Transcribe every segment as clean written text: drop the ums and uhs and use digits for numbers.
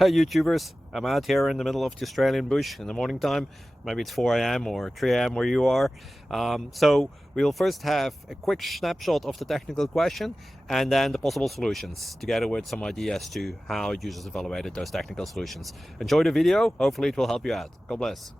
Hey YouTubers, I'm out here in the middle of the Australian bush in the morning time. Maybe it's 4 a.m. or 3 a.m. where you are. So we'll first have a quick snapshot of the technical question and then the possible solutions, together with some ideas to how users evaluated those technical solutions. Enjoy the video, hopefully it will help you out. God bless.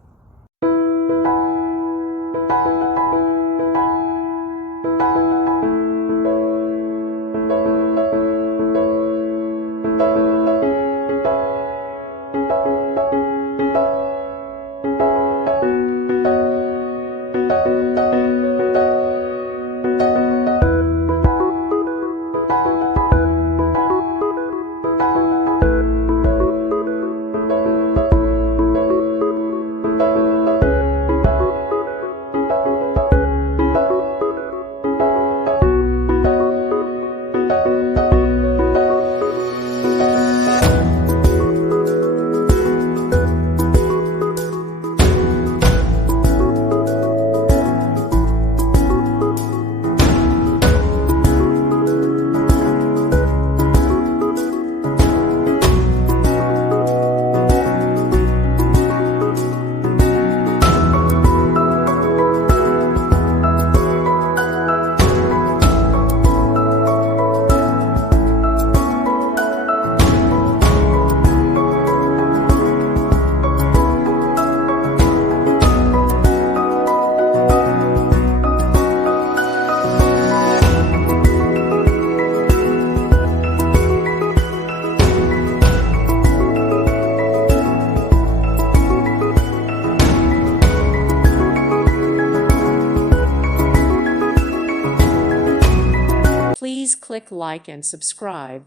Please click like and subscribe.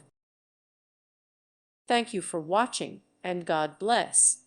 Thank you for watching, and God bless.